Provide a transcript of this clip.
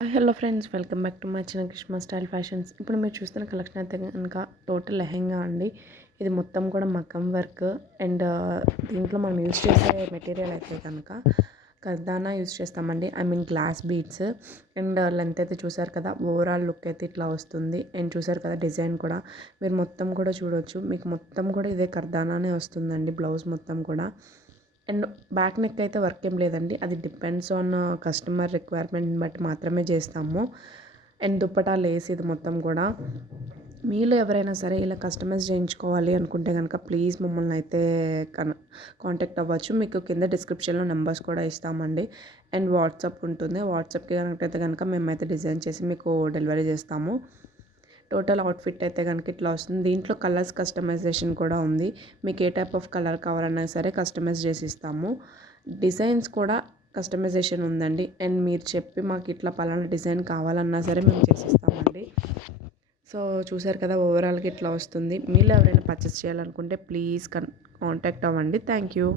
Hello friends, welcome back to my channel Krishna style fashions. ఇప్పుడు మీరు చూస్తున్న కలెక్షన్ అయితే కనుక టోటల్ లెహెంగా అండి. ఇది మొత్తం కూడా మగ్గం వర్క్ అండ్ దీంట్లో మనం యూజ్ చేసే మెటీరియల్ అయితే కనుక కర్దానా యూజ్ చేస్తామండి. I mean glass beads. And length అయితే చూసారు కదా, ఓవరాల్ లుక్ అయితే ఇట్లా వస్తుంది. అండ్ చూసారు కదా డిజైన్ కూడా మీరు మొత్తం కూడా చూడవచ్చు. మీకు మొత్తం కూడా ఇదే కర్దానానే వస్తుందండి, బ్లౌజ్ మొత్తం కూడా. అండ్ బ్యాక్ నెక్ అయితే వర్క్ ఏం లేదండి, అది డిపెండ్స్ ఆన్ కస్టమర్ రిక్వైర్మెంట్ని బట్టి మాత్రమే చేస్తాము. అండ్ దుప్పటా లేస్ ఇది మొత్తం కూడా. మీలో ఎవరైనా సరే ఇలా కస్టమైజ్ చేయించుకోవాలి అనుకుంటే కనుక ప్లీజ్ మమ్మల్ని అయితే కాంటాక్ట్ అవ్వచ్చు. మీకు కింద డిస్క్రిప్షన్లో నెంబర్స్ కూడా ఇస్తామండి. అండ్ వాట్సాప్ ఉంటుంది, వాట్సాప్కి కనెక్ట్ అయితే కనుక మేమైతే డిజైన్ చేసి మీకు డెలివరీ చేస్తాము. టోటల్ అవుట్ఫిట్ అయితే కనుక ఇట్లా వస్తుంది. దీంట్లో కలర్స్ కస్టమైజేషన్ కూడా ఉంది. మీకు ఏ టైప్ ఆఫ్ కలర్ కావాలన్నా సరే కస్టమైజ్ చేసి ఇస్తాము. డిజైన్స్ కూడా కస్టమైజేషన్ ఉందండి. అండ్ మీరు చెప్పి మాకు ఇట్లా పలానా డిజైన్ కావాలన్నా సరే మేము చేసిస్తామండి. సో చూసారు కదా, ఓవరాల్గా ఇట్లా వస్తుంది. మీరు ఎవరైనా పర్చేస్ చేయాలనుకుంటే ప్లీజ్ కాంటాక్ట్ అవ్వండి. Thank you.